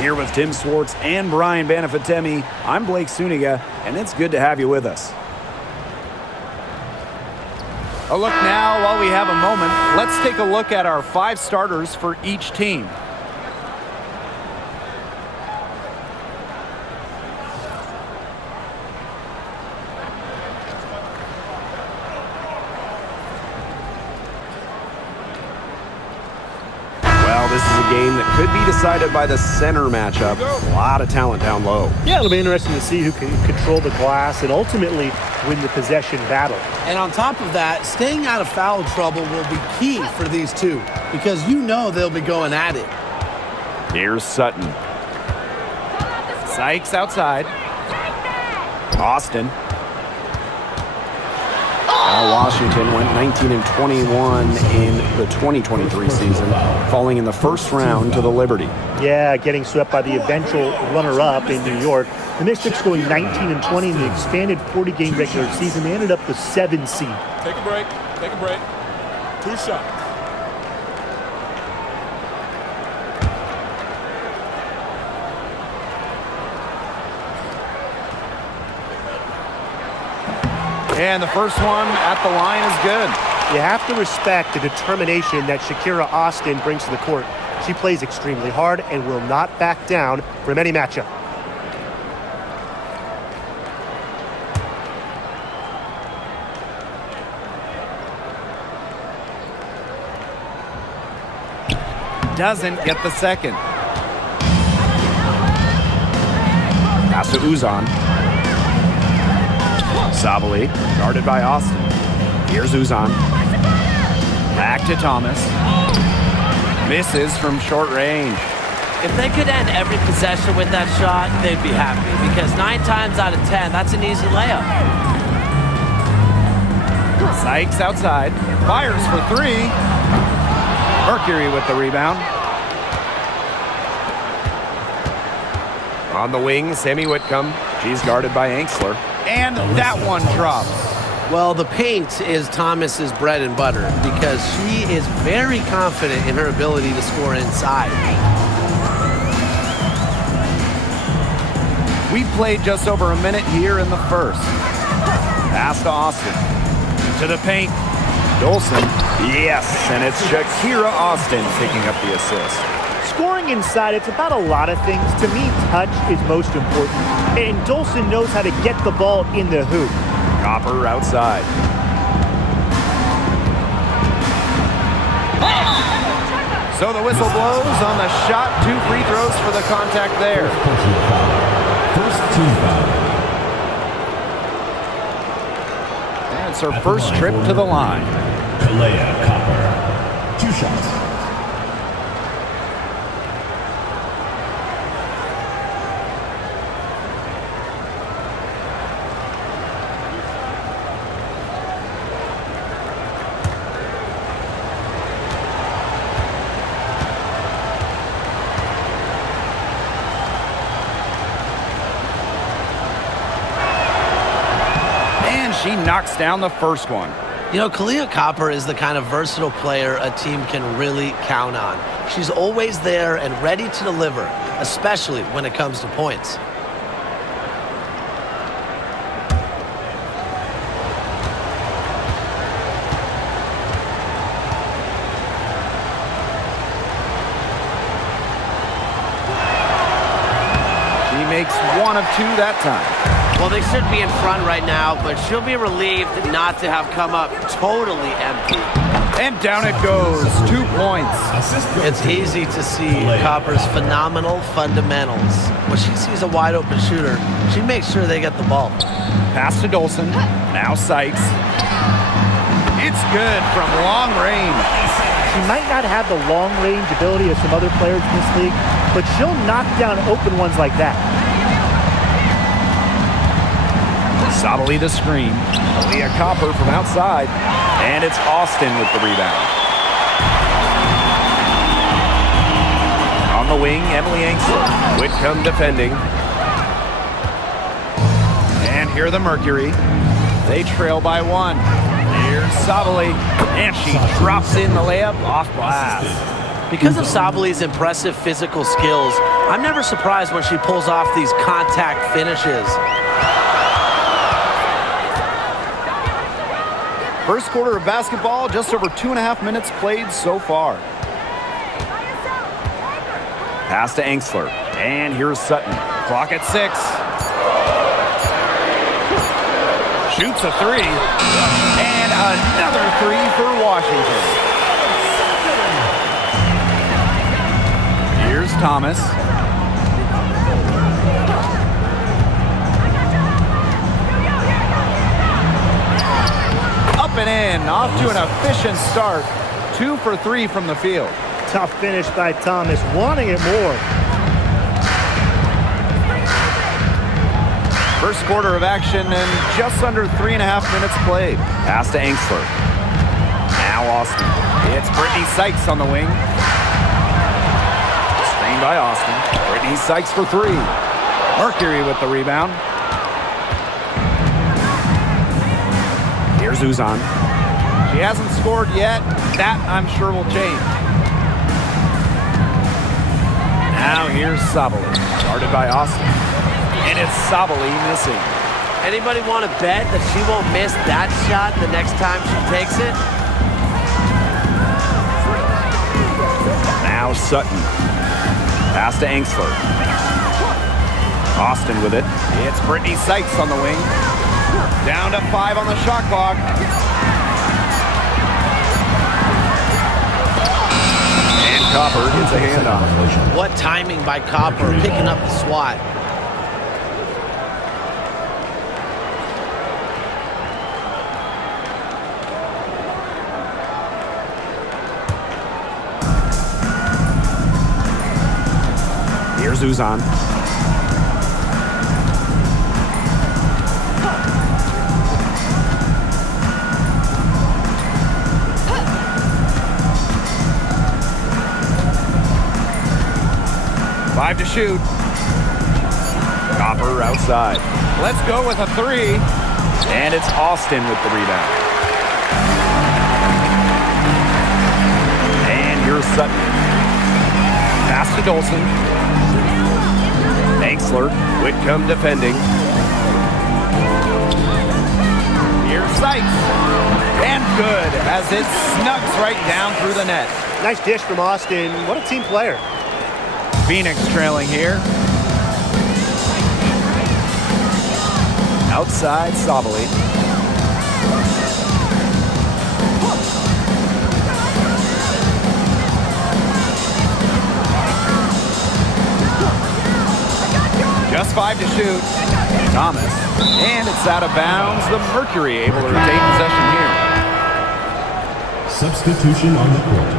Here with Tim Swartz and Brian Banafitemi, I'm Blake Suniga, and it's good to have you with us. A look now while we have a moment. Let's take a look at our 5 starters for each team. This is a game that could be decided by the center matchup. A lot of talent down low. Yeah, it'll be interesting to see who can control the glass and ultimately win the possession battle. And on top of that, staying out of foul trouble will be key for these two because you know they'll be going at it. Here's Sutton. Sykes outside. Austin. Washington went 19-21 in the 2023 season, falling in the first round to the Liberty. Yeah, getting swept by the eventual runner-up in New York. The Mystics going 19-20 in the expanded 40-game regular season. They ended up with 7 seed. Take a break. Take a break. 2 shots. And the first one at the line is good. You have to respect the determination that Shakira Austin brings to the court. She plays extremely hard and will not back down from any matchup. Doesn't get the second. Pass to Uzan. Sabali, guarded by Austin. Here's Uzan. Back to Thomas. Misses from short range. If they could end every possession with that shot, they'd be happy because 9 times out of 10, that's an easy layup. Sykes outside. Fires for 3. Mercury with the rebound. On the wing, Sammy Whitcomb. She's guarded by Angsler. And that one drops. Well, the paint is Thomas's bread and butter because she is very confident in her ability to score inside. We played just over a minute here in the first. Pass to Austin. To the paint. Dolson. Yes, and it's Shakira Austin picking up the assist. Scoring inside, it's about a lot of things. To me, touch is most important. And Dolson knows how to get the ball in the hoop. Copper outside. So the whistle blows on the shot. 2 free throws for the contact there. First team foul. And it's her first trip to the line. Kalea Copper. 2 shots. She knocks down the first one. You know, Kalea Copper is the kind of versatile player a team can really count on. She's always there and ready to deliver, especially when it comes to points. She makes 1 of 2 that time. Well, they should be in front right now, but she'll be relieved not to have come up totally empty. And down it goes. 2 points. It's easy to see Copper's phenomenal fundamentals. When she sees a wide-open shooter, she makes sure they get the ball. Pass to Dolson. Now Sykes. It's good from long range. She might not have the long-range ability of some other players in this league, but she'll knock down open ones like that. Sabali the screen. Kalea Copper from outside. And it's Austin with the rebound. On the wing, Emily Angsler. Whitcomb defending. And here the Mercury. They trail by 1. Here's Sabali. And she drops in the layup off glass. Because of Sabali's impressive physical skills, I'm never surprised when she pulls off these contact finishes. First quarter of basketball, just over 2.5 minutes played so far. Pass to Angsler. And here's Sutton. Clock at 6. Shoots a 3. And another 3 for Washington. Here's Thomas. Up and in. Off to an efficient start. 2 for 3 from the field. Tough finish by Thomas, wanting it more. First quarter of action and just under 3.5 minutes played. Pass to Angsler. Now Austin. It's Brittany Sykes on the wing. Screen by Austin. Brittany Sykes for 3. Mercury with the rebound. Here's Uzan. She hasn't scored yet. That, I'm sure, will change. Now here's Sabali. Guarded by Austin. And it's Sabali missing. Anybody want to bet that she won't miss that shot the next time she takes it? Now Sutton. Pass to Angsler. Austin with it. It's Brittany Sykes on the wing. Down to 5 on the shot clock. And Copper gets a hand on it. What timing by Copper, picking up the swat. Here's Uzan. Five to shoot. Copper outside. Let's go with a 3. And it's Austin with the rebound. And here's Sutton. Pass to Dolson. Angsler. Whitcomb defending. Here's Sykes. And good as it snugs right down through the net. Nice dish from Austin. What a team player. Phoenix trailing here. Outside Sabali. Just 5 to shoot. Thomas. And it's out of bounds. The Mercury able to retain possession here. Substitution on the court.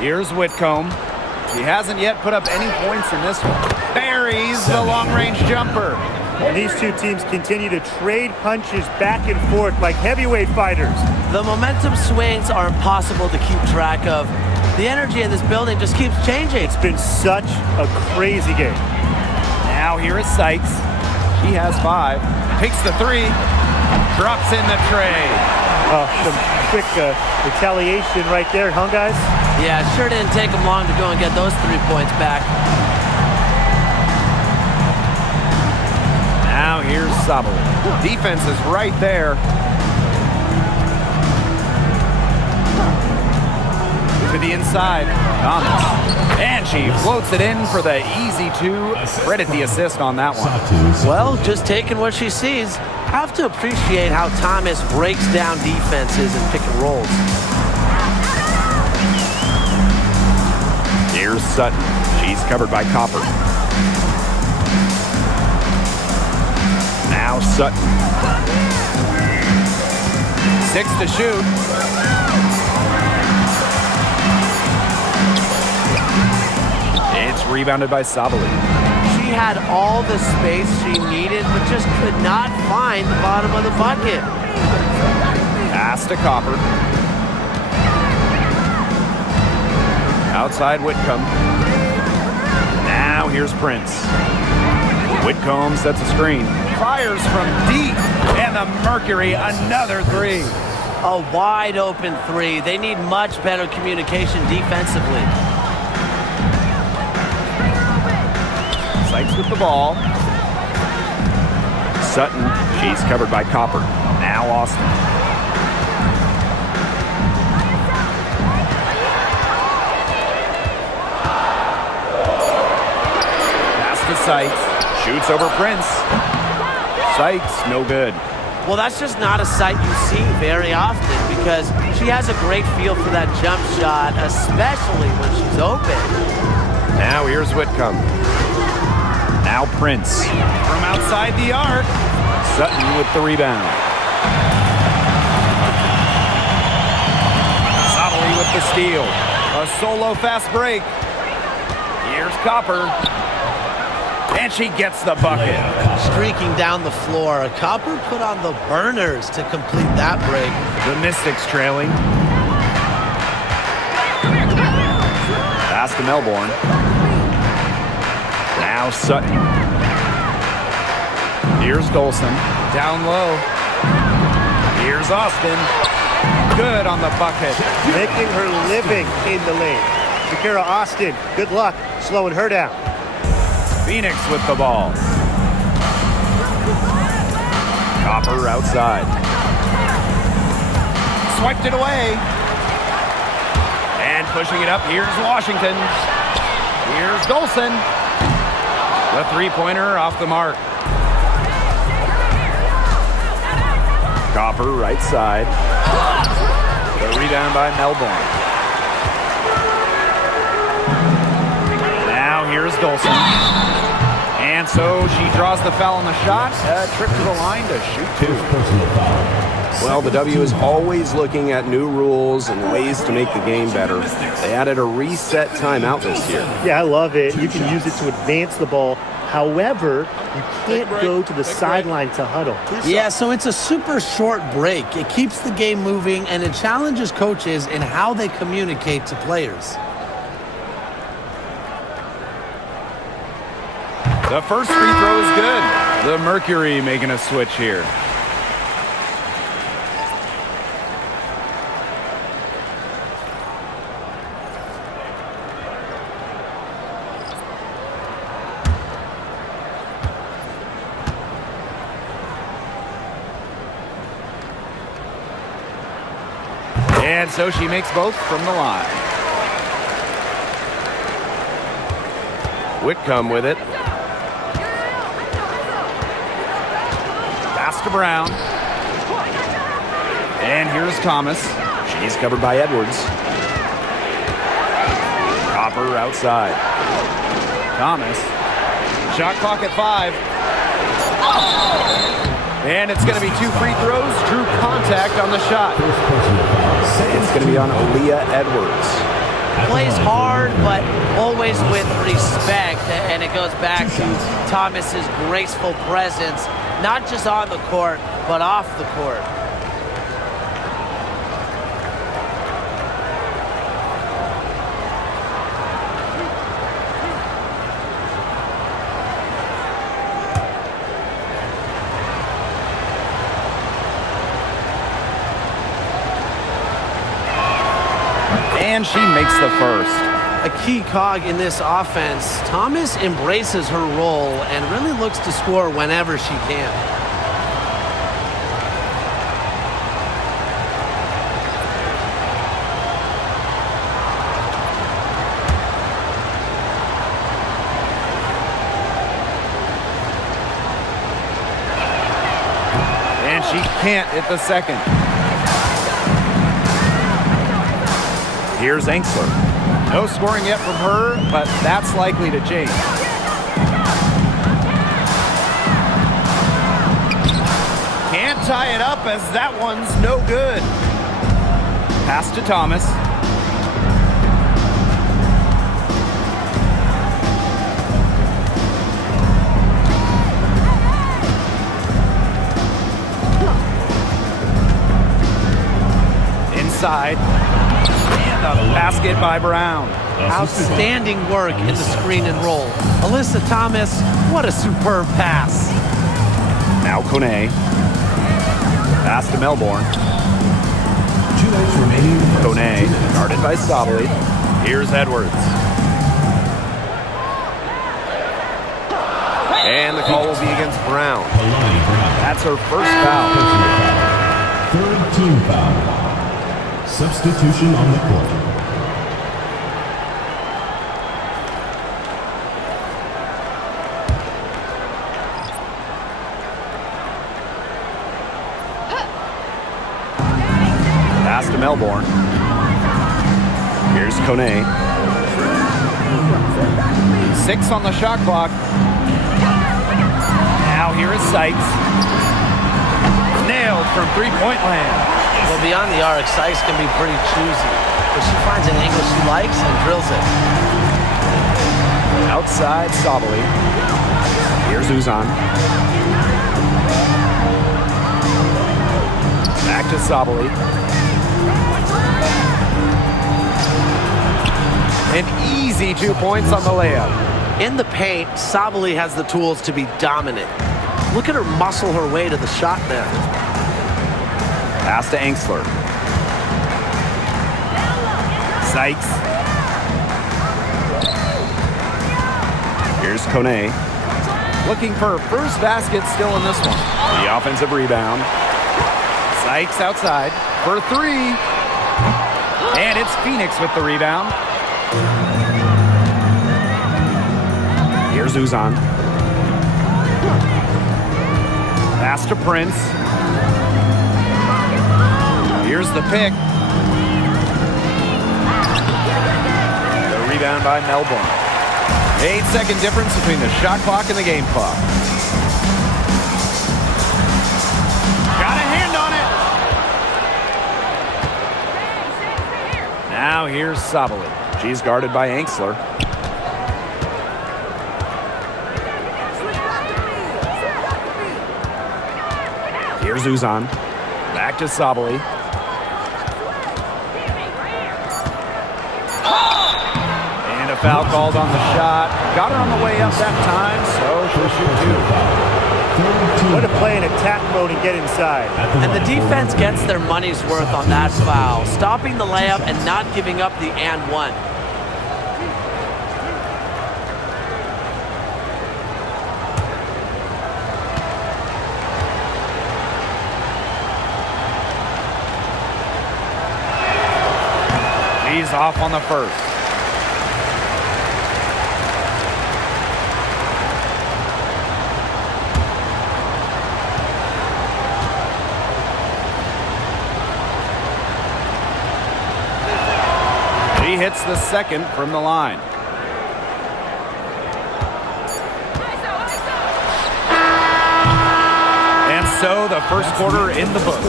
Here's Whitcomb. She hasn't yet put up any points in this one. Buries the long-range jumper. And these two teams continue to trade punches back and forth like heavyweight fighters. The momentum swings are impossible to keep track of. The energy in this building just keeps changing. It's been such a crazy game. Now here is Sykes. She has 5. Takes the 3. Drops in the tray. Some quick retaliation right there, huh, guys? Yeah, it sure didn't take them long to go and get those 3 points back. Now here's Sabali. Defense is right there. To the inside. Thomas. And she floats it in for the easy 2. Credit the assist on that one. Well, just taking what she sees. Have to appreciate how Thomas breaks down defenses and pick and rolls. Here's Sutton. She's covered by Copper. Now Sutton. 6 to shoot. It's rebounded by Sabali. She had all the space she needed, but just could not find the bottom of the bucket. Pass to Copper. Outside Whitcomb. Now here's Prince. Whitcomb sets a screen. Fires from deep. And the Mercury, another three. A wide open three. They need much better communication defensively. Sykes with the ball. Sutton, she's covered by Copper. Now Austin. Pass to Sykes. Shoots over Prince. Sykes, no good. Well, that's just not a sight you see very often because she has a great feel for that jump shot, especially when she's open. Now here's Whitcomb. Now Prince. From outside the arc. Sutton with the rebound. Sotley with the steal. A solo fast break. Here's Copper. And she gets the bucket. Streaking down the floor. Copper put on the burners to complete that break. The Mystics trailing. Pass to Melbourne. Now Sutton. Here's Dolson. Down low. Here's Austin. Good on the bucket. Making her living in the lane. Shakira Austin, good luck slowing her down. Phoenix with the ball. Copper outside. Swiped it away. And pushing it up, here's Washington. Here's Dolson. The three-pointer off the mark. Copper right side. The rebound by Melbourne. Now here's Dolson. And so she draws the foul on the shot. A trip to the line to shoot two. Personal foul. Well, the W is always looking at new rules and ways to make the game better. They added a reset timeout this year. Yeah, I love it. You can use it to advance the ball. However, you can't go to the sideline to huddle. Yeah, so it's a super short break. It keeps the game moving, and it challenges coaches in how they communicate to players. The first free throw is good. The Mercury making a switch here. And so she makes both from the line. Whitcomb with it. Pass to Brown. And here's Thomas. She's covered by Edwards. Copper outside. Thomas. Shot clock at 5. And it's going to be 2 free throws. Drew contact on the shot. It's going to be on Aaliyah Edwards. Plays hard, but always with respect. And it goes back to Thomas's graceful presence, not just on the court, but off the court. And she makes the first. A key cog in this offense, Thomas embraces her role and really looks to score whenever she can. And she can't hit the second. Here's Angsler. No scoring yet from her, but that's likely to change. Can't tie it up as that one's no good. Pass to Thomas. Inside. And the basket by Brown. Outstanding work in the screen and roll. Alyssa Thomas, what a superb pass. Now Kone. Pass to Melbourne. 2 minutes remaining. Kone, guarded by Sabali. Here's Edwards. And the call will be against Brown. Kalani Brown. That's her first foul. Third team foul. Substitution on the court. Pass to Melbourne. Here's Kone. 6 on the shot clock. Now here is Sykes. Nailed from three-point land. Well, beyond the arc, Sykes can be pretty choosy, but she finds an angle she likes and drills it. Outside Sabali. Here's Uzan. Back to Sabali. An easy 2 points on the layup. In the paint, Sabali has the tools to be dominant. Look at her muscle her way to the shot there. Pass to Angsler. Sykes. Here's Kone. Looking for her first basket still in this one. The offensive rebound. Sykes outside for 3. And it's Phoenix with the rebound. Here's Uzan. Pass to Prince. Here's the pick. The rebound by Melbourne. 8-second difference between the shot clock and the game clock. Got a hand on it. Now here's Sabali. She's guarded by Angsler. Here's Uzan. Back to Sabali. And a foul called on the shot. Got her on the way up that time, so she'll shoot 2. Way to play in attack mode and get inside. And the defense gets their money's worth on that foul, stopping the layup and not giving up the and one. He's off on the first. He hits the second from the line. And so the first quarter in the books.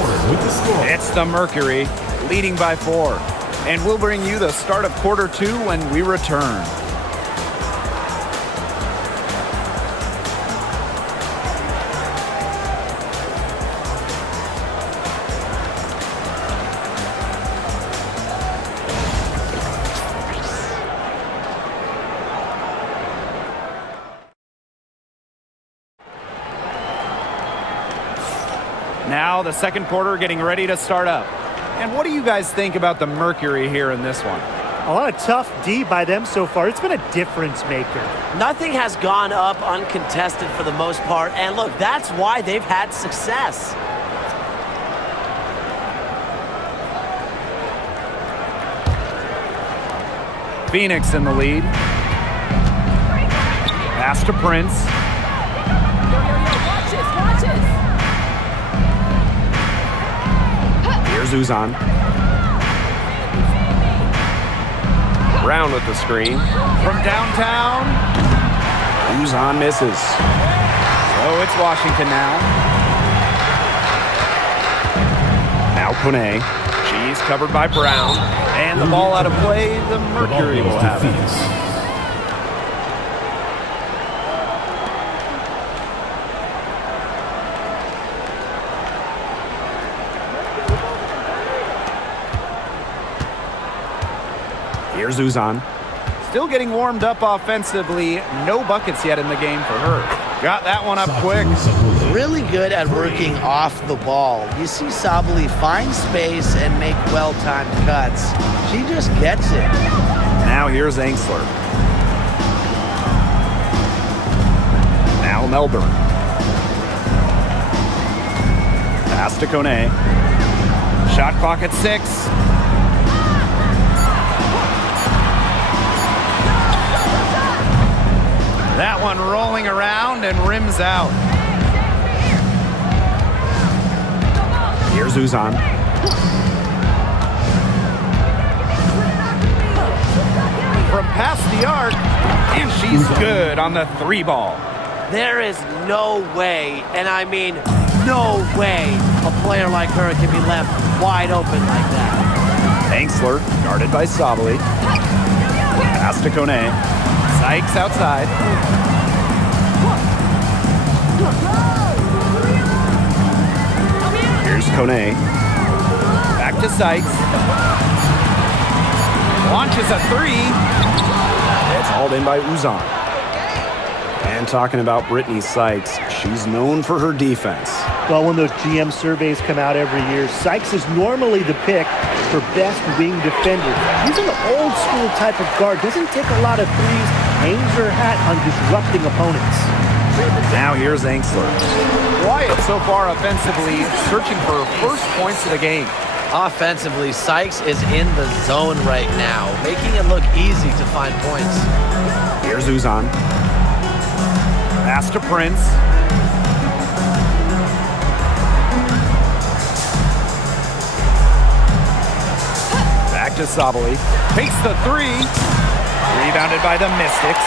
It's the Mercury leading by 4. And we'll bring you the start of quarter 2 when we return. Now the second quarter getting ready to start up. And what do you guys think about the Mercury here in this one? A lot of tough D by them so far. It's been a difference maker. Nothing has gone up uncontested for the most part, and look, that's why they've had success. Phoenix in the lead. Pass to Prince. Here's Uzan. Brown with the screen. From downtown. Uzan misses. So it's Washington now. Now Kone. She's covered by Brown. And the ball out of play, the Mercury will have it. Here's Uzan. Still getting warmed up offensively. No buckets yet in the game for her. Got that one up quick. Really good at working off the ball. You see Sabali find space and make well-timed cuts. She just gets it. Now here's Angsler. Now Melbourne. Pass to Kone. Shot clock at 6. That one rolling around and rims out. Here's Uzan. From past the arc, and she's good on the 3 ball. There is no way, and I mean no way, a player like her can be left wide open like that. Angsler, guarded by Sabali. Pass to Kone. Sykes outside. Here's Kone. Back to Sykes. Launches a 3. It's hauled in by Uzan. And talking about Brittany Sykes, she's known for her defense. Well, when those GM surveys come out every year, Sykes is normally the pick for best wing defender. He's an old school type of guard, doesn't take a lot of threes, hangs her hat on disrupting opponents. Now here's Angsler. Quiet so far offensively, searching for first points of the game. Offensively, Sykes is in the zone right now, making it look easy to find points. Here's Uzan. Pass to Prince. Back to Sabali. Takes the 3. Rebounded by the Mystics.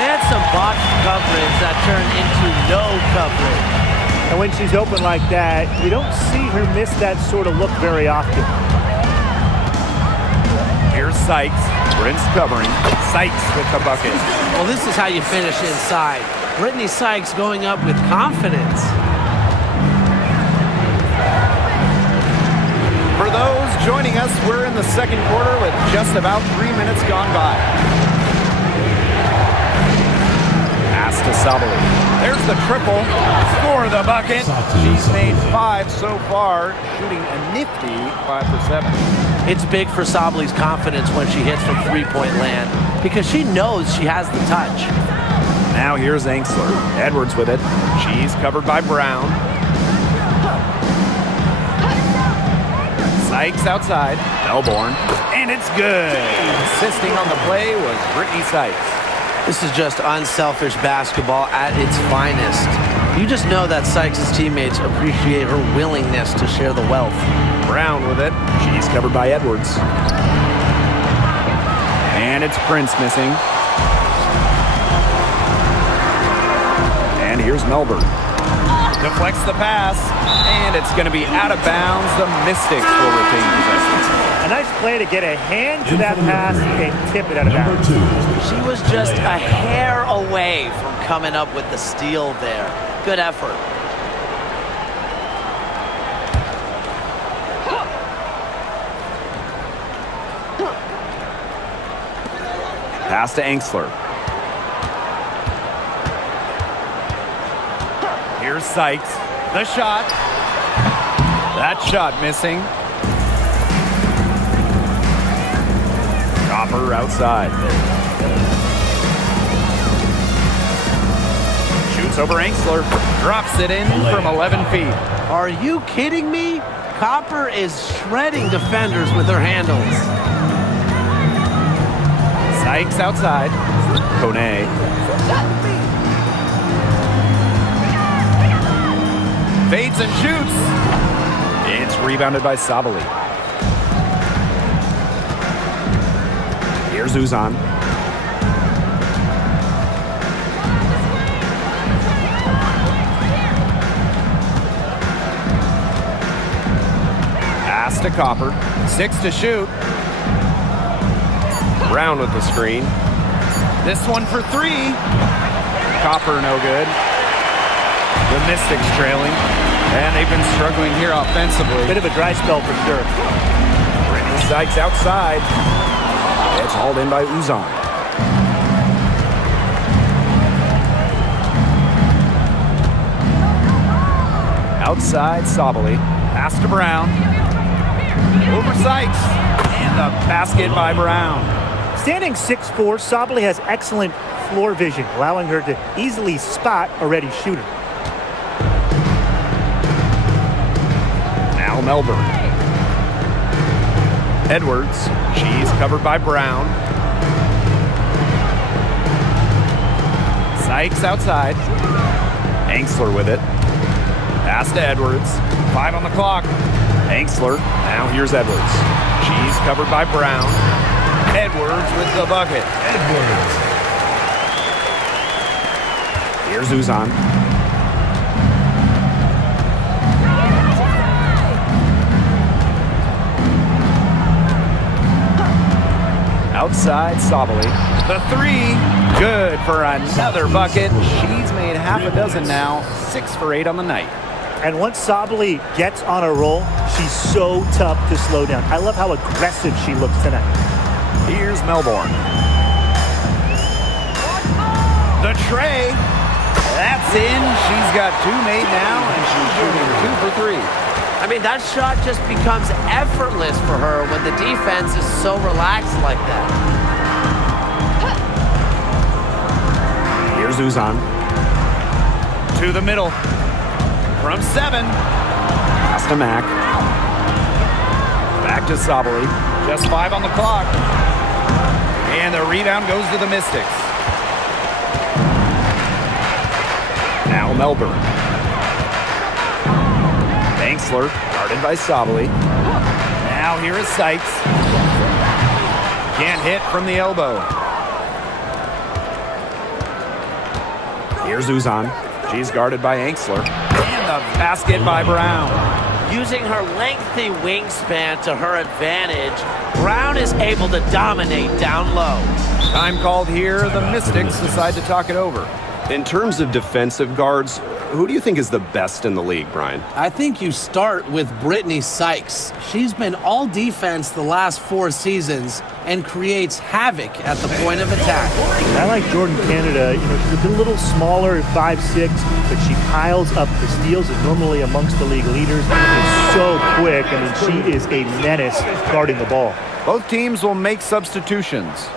They had some botched coverage that turned into no coverage. And when she's open like that, you don't see her miss that sort of look very often. Here's Sykes. Prince covering. Sykes with the bucket. Well, this is how you finish inside. Brittany Sykes going up with confidence. For those joining us, we're in the second quarter with just about 3 minutes gone by. Pass to Sabali. There's the triple for the bucket. She's made 5 so far, shooting a nifty 5 for 7. It's big for Sabali's confidence when she hits from three-point land because she knows she has the touch. Now here's Angsler. Edwards with it. She's covered by Brown. Sykes outside. Melbourne. And it's good. Assisting on the play was Brittany Sykes. This is just unselfish basketball at its finest. You just know that Sykes' teammates appreciate her willingness to share the wealth. Brown with it. She's covered by Edwards. And it's Prince missing. And here's Melbourne. Deflects the pass. And it's going to be out of bounds. The Mystics will retain possession. A nice play to get a hand to that pass and tip it out of bounds. She was just a hair away from coming up with the steal there. Good effort. Pass to Angsler. Here's Sykes. The shot. That shot missing. Copper outside. Shoots over Angsler. Drops it in from 11 feet. Are you kidding me? Copper is shredding defenders with her handles. Sykes outside. Kone. Fades and shoots. It's rebounded by Sabali. Here's Uzan. Pass to Copper. 6 to shoot. Brown with the screen. This one for 3. Copper no good. The Mystics trailing. And they've been struggling here offensively. Bit of a dry spell for sure. Brittany Sykes outside. It's hauled in by Uzan. Outside, Sabali. Pass to Brown. Over Sykes. And the basket by Brown. Standing 6'4", Sabali has excellent floor vision, allowing her to easily spot a ready shooter. Now Melbourne. Edwards. She's covered by Brown. Sykes outside. Angsler with it. Pass to Edwards. 5 on the clock. Angsler. Now here's Edwards. She's covered by Brown. Edwards with the bucket. Edwards. Here's Uzan. Outside, Sabali. The 3. Good for another bucket. She's made half a dozen now. 6 for 8 on the night. And once Sabali gets on a roll, she's so tough to slow down. I love how aggressive she looks tonight. Here's Melbourne. The tray. That's in. She's got 2 made now, and she's shooting 2 for 3. I mean, that shot just becomes effortless for her when the defense is so relaxed like that. Here's Uzan. To the middle. From 7. Pass to Mack. Back to Sabali. Just 5 on the clock. And the rebound goes to the Mystics. Now Melbourne. Angsler, guarded by Sabali. Now here is Sykes. Can't hit from the elbow. Here's Uzan. She's guarded by Angsler. And the basket by Brown. Using her lengthy wingspan to her advantage, Brown is able to dominate down low. Time called here. The Mystics decide to talk it over. In terms of defensive guards, who do you think is the best in the league, Brian? I think you start with Brittany Sykes. She's been all defense the last 4 seasons and creates havoc at the point of attack. I like Jordan Canada. She's a little smaller at 5'6", but she piles up the steals, is normally amongst the league leaders, and is so quick. I mean, she is a menace guarding the ball. Both teams will make substitutions.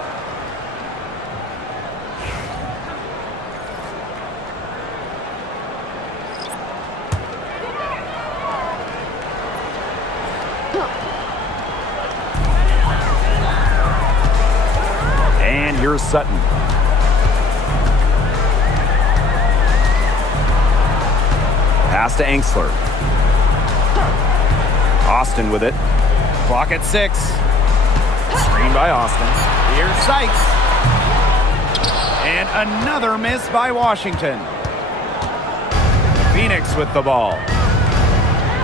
And here's Sutton. Pass to Angsler. Austin with it. Clock at 6. Screen by Austin. Here's Sykes. And another miss by Washington. Phoenix with the ball.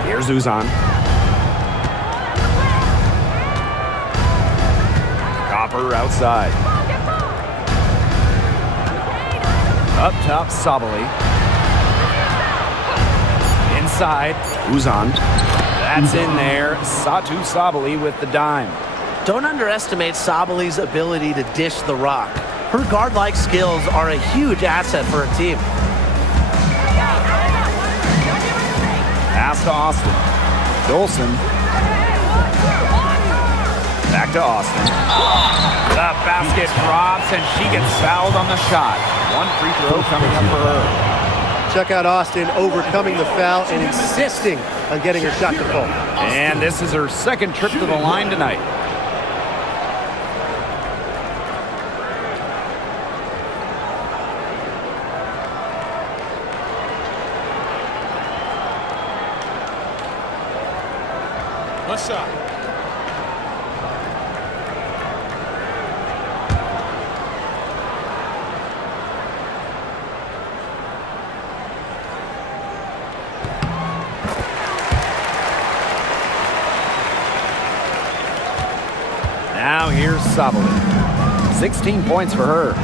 Here's Uzan. Copper outside. Up top, Sabali. Inside. Uzan. That's in there. Satu Sabali with the dime. Don't underestimate Sabali's ability to dish the rock. Her guard-like skills are a huge asset for a team. Pass to Austin. Dolson. Back to Austin. The basket drops, and she gets fouled on the shot. 1 free throw coming up for her. Check out Austin overcoming the foul and insisting on getting her shot to fall. And this is her second trip to the line tonight. One shot. Now here's Sabali. 16 points for her.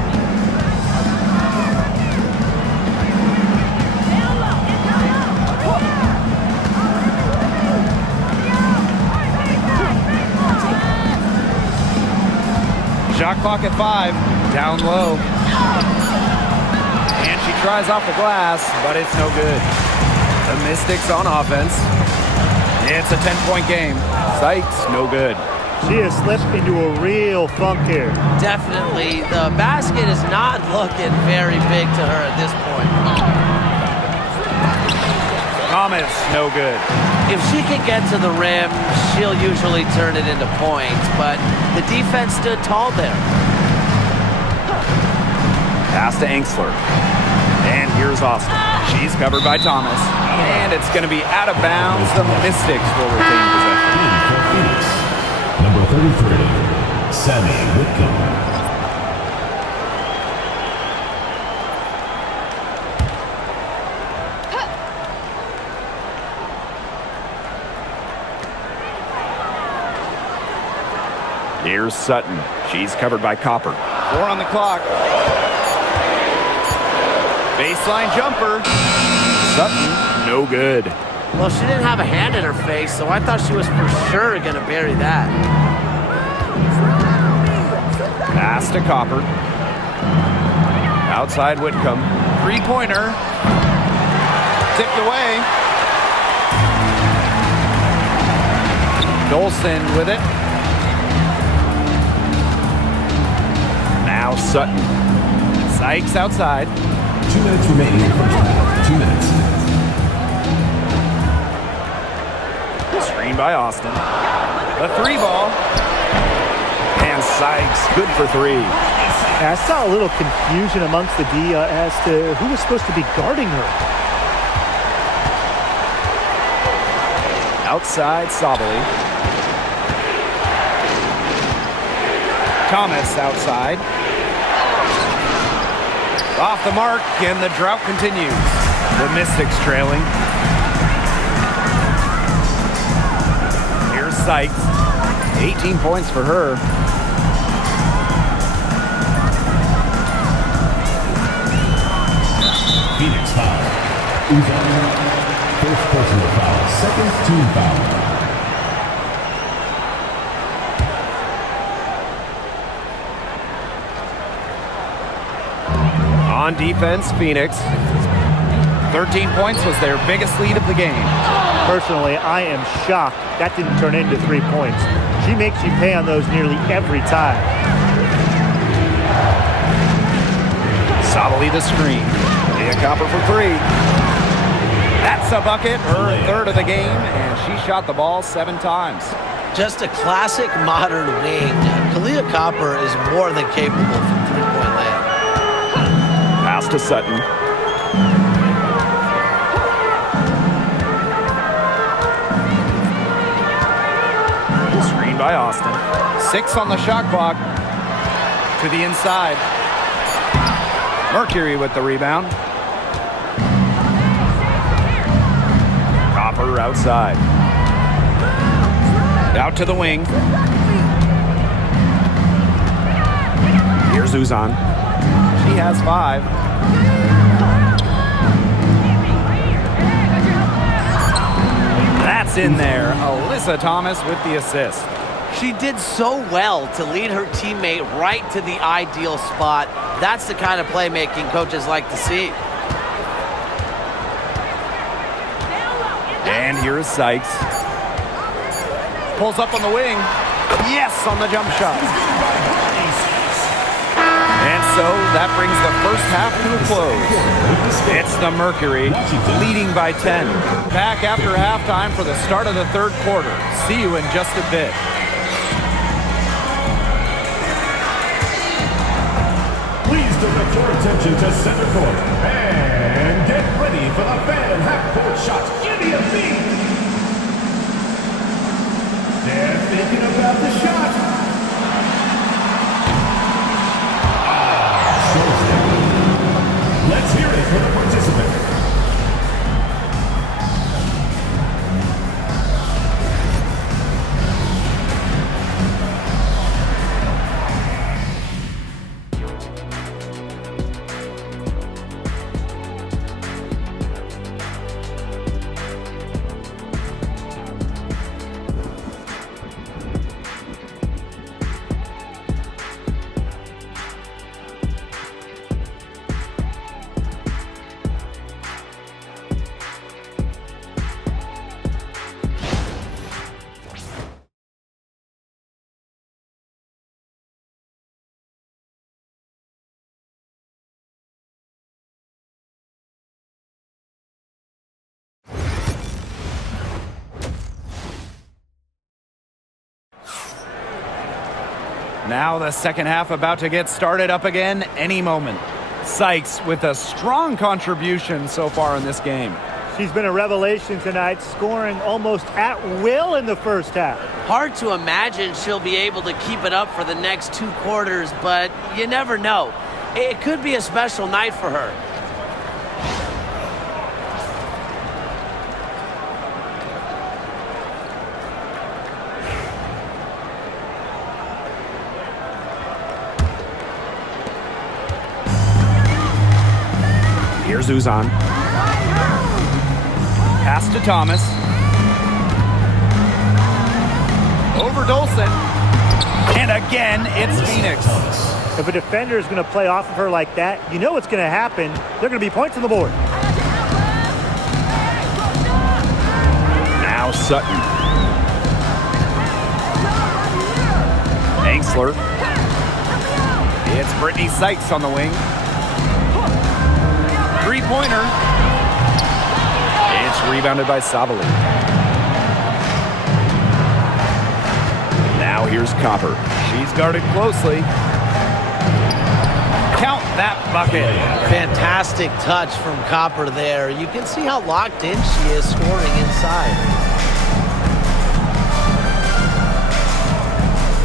Shot clock at 5. Down low. And she tries off the glass, but it's no good. The Mystics on offense. It's a 10-point game. Sykes, no good. She has slipped into a real funk here. Definitely. The basket is not looking very big to her at this point. Thomas, no good. If she can get to the rim, she'll usually turn it into points, but the defense stood tall there. Pass to Angsler. And here's Austin. She's covered by Thomas. And it's going to be out of bounds. The Mystics will retain possession. For Phoenix, number 33, Sammy Whitcomb. Here's Sutton. She's covered by Copper. 4 on the clock. Baseline jumper. Sutton, no good. Well, she didn't have a hand in her face, so I thought she was for sure going to bury that. Pass to Copper. Outside Whitcomb. 3-pointer. Tipped away. Dolson with it. Now Sutton. Sykes outside. 2 minutes remaining in the first half. 2 minutes. Screen by Austin. The 3 ball. And Sykes, good for 3. I saw a little confusion amongst the D as to who was supposed to be guarding her. Outside Sabali. Thomas outside. Off the mark, and the drought continues. The Mystics trailing. Here's Sykes. 18 points for her. Phoenix foul. Uzan, first personal foul. Second team foul. On defense, Phoenix. 13 points was their biggest lead of the game. Personally, I am shocked that didn't turn into 3 points. She makes you pay on those nearly every time. Sabali the screen. Leah Copper for 3. That's a bucket, her 3rd of the game, and she shot the ball 7 times. Just a classic modern wing. Kalia Copper is more than capable from three-point land. Pass to Sutton. Screen by Austin. 6 on the shot clock. To the inside. Mercury with the rebound. Copper outside. Out to the wing. Here's Uzan. She has 5. That's in there. Alyssa Thomas with the assist. She did so well to lead her teammate right to the ideal spot. That's the kind of playmaking coaches like to see. And here is Sykes. Pulls up on the wing. Yes, on the jump shot. And so that brings the first half to a close. It's the Mercury leading by 10. Back after halftime for the start of the 3rd quarter. See you in just a bit. Please direct your attention to center court and get ready for the fan half-court shot. Give me a beat. They're thinking about the shot. Let's hear it for the participant. Now the second half about to get started up again any moment. Sykes with a strong contribution so far in this game. She's been a revelation tonight, scoring almost at will in the first half. Hard to imagine she'll be able to keep it up for the next 2 quarters, but you never know. It could be a special night for her. Here's Uzan. Pass to Thomas. Over Dolson. And again, it's Phoenix. If a defender is going to play off of her like that, you know what's going to happen. There are going to be points on the board. Now Sutton. Angsler. It's Brittany Sykes on the wing. Three-pointer. It's rebounded by Sabali. Now here's Copper. She's guarded closely. Count that bucket. Fantastic touch from Copper there. You can see how locked in she is scoring inside.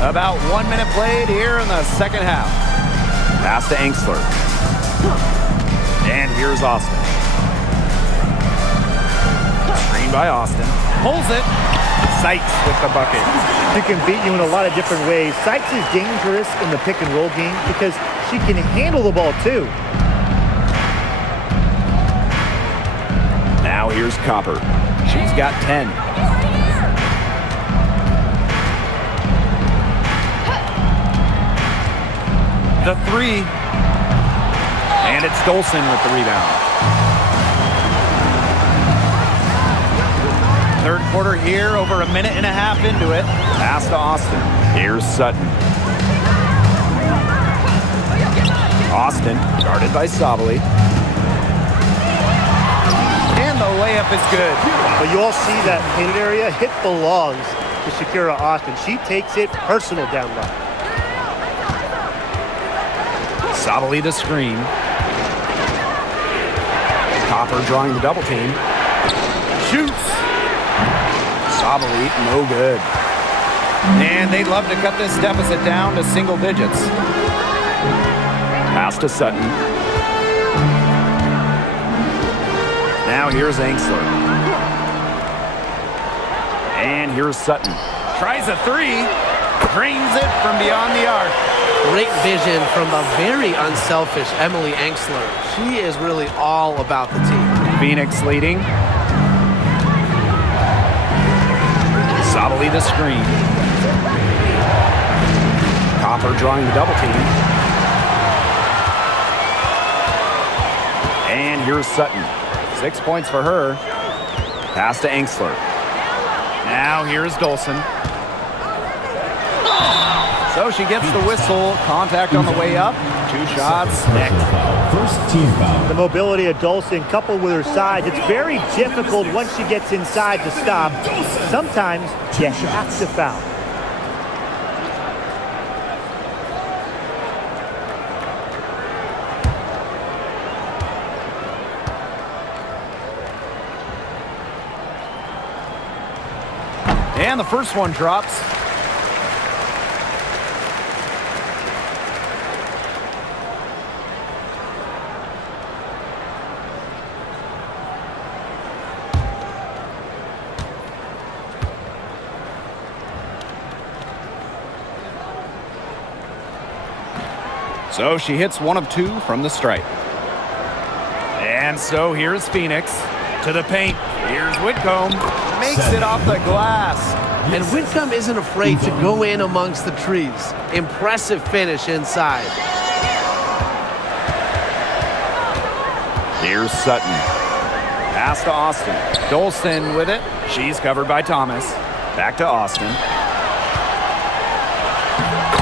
About 1 minute played here in the second half. Pass to Angsler. And here's Austin. Screen by Austin. Pulls it. Sykes with the bucket. She can beat you in a lot of different ways. Sykes is dangerous in the pick and roll game because she can handle the ball too. Now here's Copper. She's got 10. The three. And it's Dolson with the rebound. Third quarter here, over a minute and a half into it. Pass to Austin. Here's Sutton. Austin, guarded by Sabali. And the layup is good. But you all see that painted area. It belongs to Shakira Austin. She takes it personal down low. Sabali the screen. Copper drawing the double team. Shoots. Sabali, no good. And they'd love to cut this deficit down to single digits. Pass to Sutton. Now here's Angsler. And here's Sutton. Tries a three. Drains it from beyond the arc. Great vision from a very unselfish Emily Angsler. She is really all about the team. Phoenix leading. Sabali the screen. Copper drawing the double team. And here's Sutton. 6 points for her. Pass to Angsler. Now here's Dolson. So she gets the whistle. Contact on the way up. 2 shots. First team foul. The mobility of Dolson coupled with her size, it's very difficult once she gets inside to stop. Sometimes you have to foul. And the first one drops. So she hits 1 of 2 from the stripe. And so here's Phoenix to the paint. Here's Whitcomb. Makes it off the glass. And Whitcomb isn't afraid to go in amongst the trees. Impressive finish inside. Here's Sutton. Pass to Austin. Dolson with it. She's covered by Thomas. Back to Austin.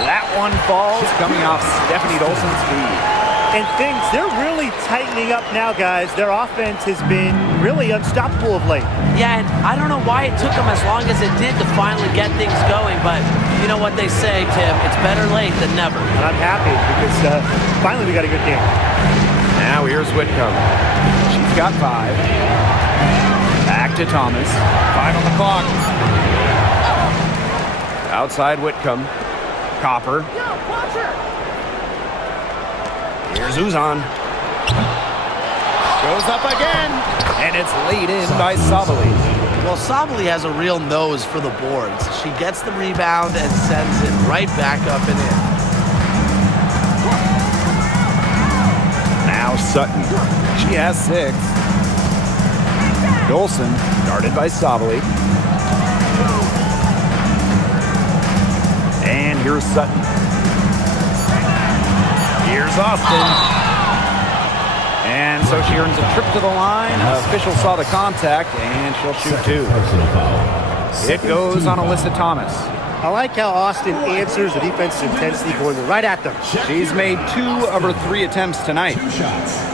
That one falls, coming off Stephanie Dolson's feed. And they're really tightening up now, guys. Their offense has been really unstoppable of late. Yeah, and I don't know why it took them as long as it did to finally get things going, but You know what they say, Tim, it's better late than never. And I'm happy because finally we got a good game. Now here's Whitcomb. She's got 5. Back to Thomas. 5 on the clock. Outside Whitcomb. Copper. Here's Uzan. Goes up again. And it's laid in by Sabali. Well, Sabali has a real nose for the boards. She gets the rebound and sends it right back up and in. Now Sutton. She has 6. Dolson, guarded by Sabali. And here's Sutton. Here's Austin. And so she earns a trip to the line. Official saw the contact, and she'll shoot 2. It goes on Alyssa Thomas. I like how Austin answers the defensive intensity going right at them. She's made 2 of her 3 attempts tonight. 2 shots.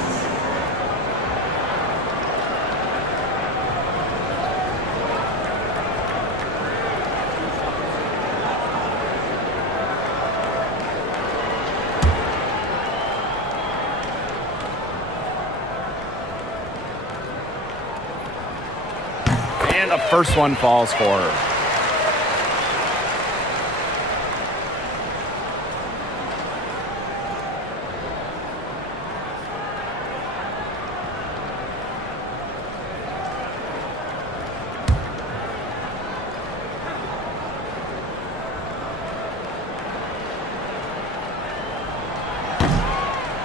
And the first one falls for her.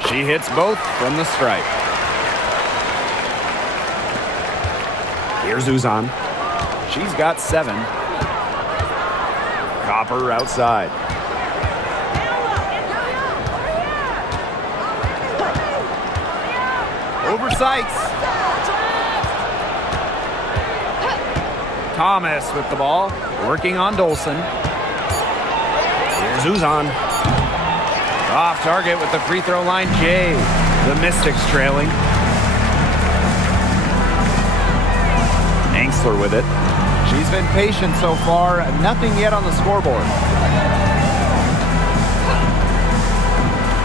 She hits both from the stripe. Here's Uzan. She's got 7. Copper outside. Over Sykes. Thomas with the ball, working on Dolson. Here's Uzan. Off target with the free throw line, Jay. The Mystics trailing. Angsler with it. She's been patient so far. Nothing yet on the scoreboard.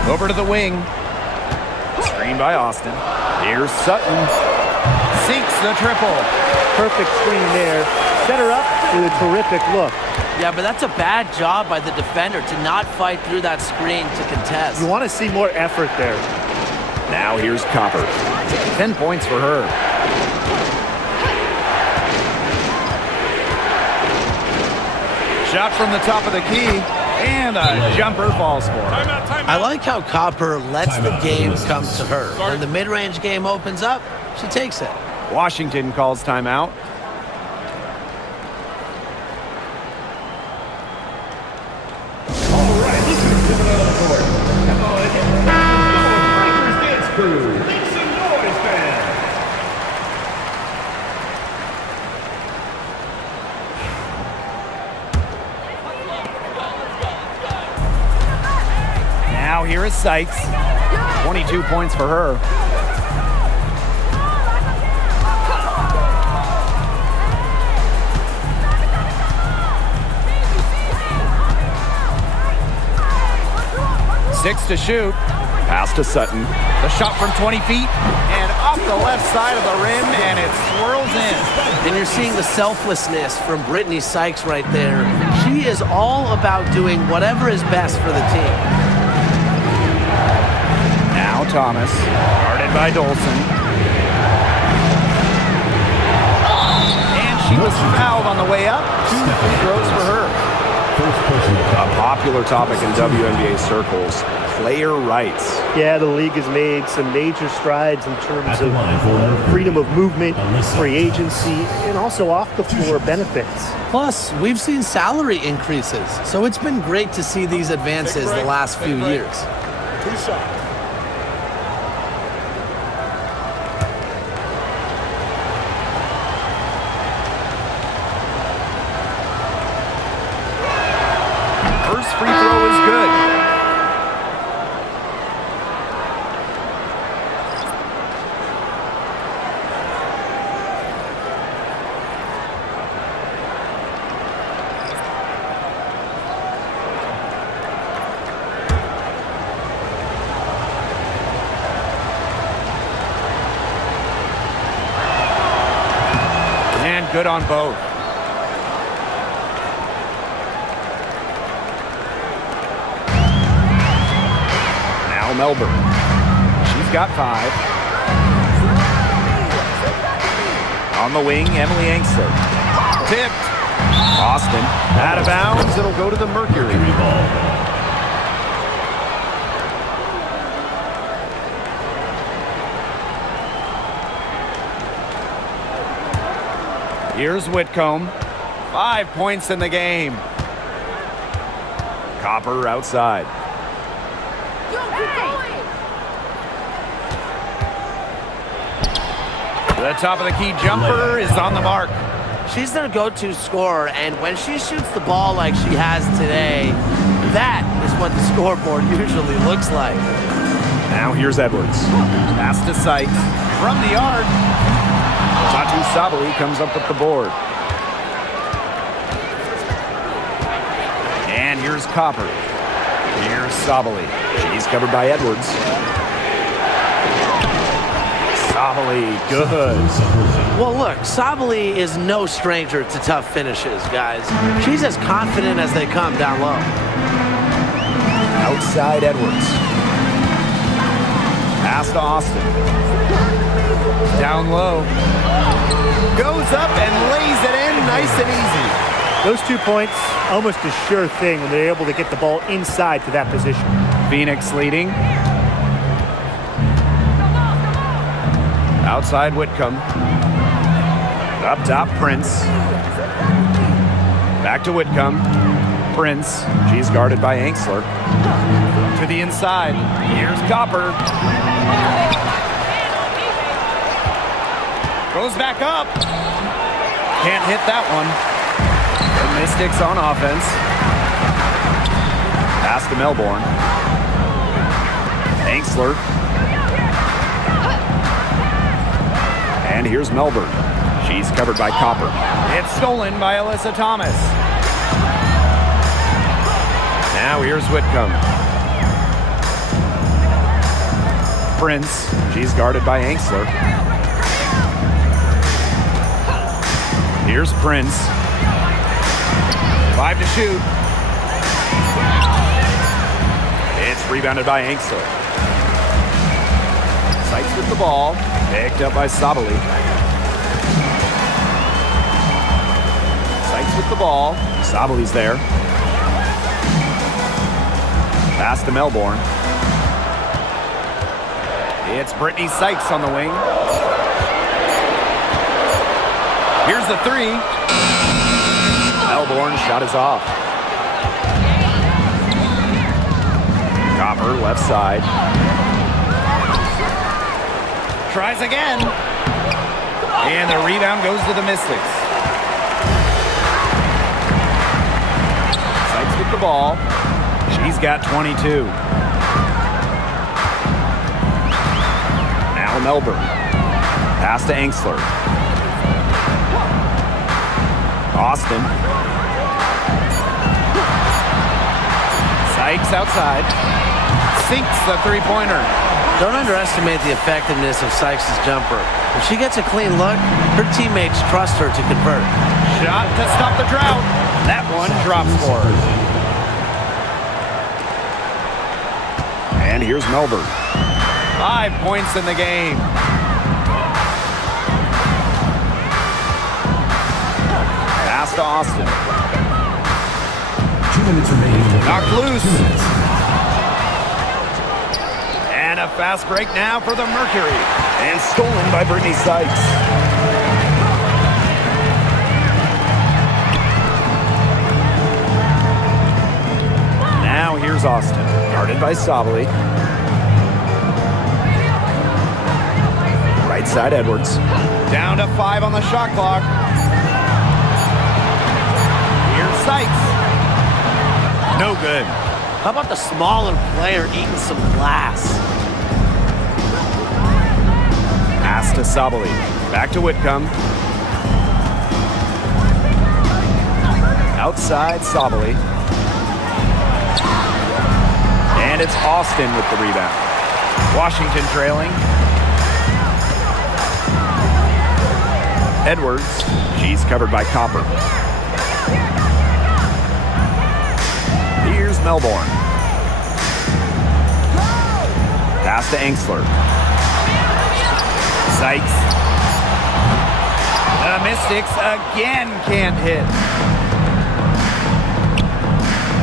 Over to the wing. Screen by Austin. Here's Sutton. Sinks the triple. Perfect screen there. Set her up with a terrific look. Yeah, but that's a bad job by the defender to not fight through that screen to contest. You want to see more effort there. Now here's Copper. 10 points for her. Shot from the top of the key, and a jumper falls for her. I like how Copper lets the game come to her. When the mid-range game opens up, she takes it. Washington calls timeout. All right, let's give it on the court. Come on, Breakers Dance Crew. Make some noise, fans. Now here is Sykes. 22 points for her. Six to shoot. Pass to Sutton. The shot from 20 feet and off the left side of the rim, and it swirls in. And you're seeing the selflessness from Brittany Sykes right there. She is all about doing whatever is best for the team. Now Thomas, guarded by Dolson. And she was fouled on the way up. 2 free throws for her. A popular topic in WNBA circles, player rights. Yeah, the league has made some major strides in terms of freedom of movement, free agency, and also off-the-floor benefits. Plus, we've seen salary increases, so it's been great to see these advances the last few years. 2 shots. Free throw is good. good on both. Now Melbourne. She's got 5. On the wing, Emily Engstler. Tipped. Austin out of bounds. It'll go to the Mercury. Here's Whitcomb. 5 points in the game. Copper outside. The top of the key jumper is on the mark. She's their go-to scorer, and when she shoots the ball like she has today, that is what the scoreboard usually looks like. Now here's Edwards. Pass to Sykes. From the yard. Satu Sabali comes up with the board. And here's Copper. Here's Sabali. She's covered by Edwards. Sabali, good. Well, look, Sabali is no stranger to tough finishes, guys. She's as confident as they come down low. Outside Edwards. Pass to Austin. Down low. Goes up and lays it in nice and easy. Those 2 points, almost a sure thing when they're able to get the ball inside to that position. Phoenix leading. Outside Whitcomb. Up top, Prince. Back to Whitcomb. Prince. She's guarded by Engstler. To the inside. Here's Copper. Goes back up. Can't hit that one. The Mystics on offense. Pass to Melbourne. Engstler. And here's Melbourne. She's covered by Copper. It's stolen by Alyssa Thomas. Now here's Whitcomb. Prince. She's guarded by Engstler. Here's Prince. 5 to shoot. It's rebounded by Engstler. Sykes with the ball. Picked up by Sabali. Sykes with the ball. Sabali's there. Pass to Melbourne. It's Brittany Sykes on the wing. Here's the 3. Melbourne shot is off. Copper left side. Tries again. And the rebound goes to the Mystics. Sykes with the ball. She's got 22. Now Melbourne. Pass to Engstler. Austin. Sykes outside. Sinks the three-pointer. Don't underestimate the effectiveness of Sykes' jumper. If she gets a clean look, her teammates trust her to convert. Shot to stop the drought. That one drops for her. And here's Melbourne. 5 points in the game. Pass to Austin. 2 minutes remaining. Knocked loose. And a fast break now for the Mercury. And stolen by Brittany Sykes. Now here's Austin. Guarded by Sabali. Right side Edwards. Down to 5 on the shot clock. Here's Sykes. No good. How about the smaller player eating some glass? Pass to Sabali. Back to Whitcomb. Outside Sabali. And it's Austin with the rebound. Washington trailing. Edwards. She's covered by Copper. Here's Melbourne. Pass to Angsler. Sykes. The Mystics again can't hit.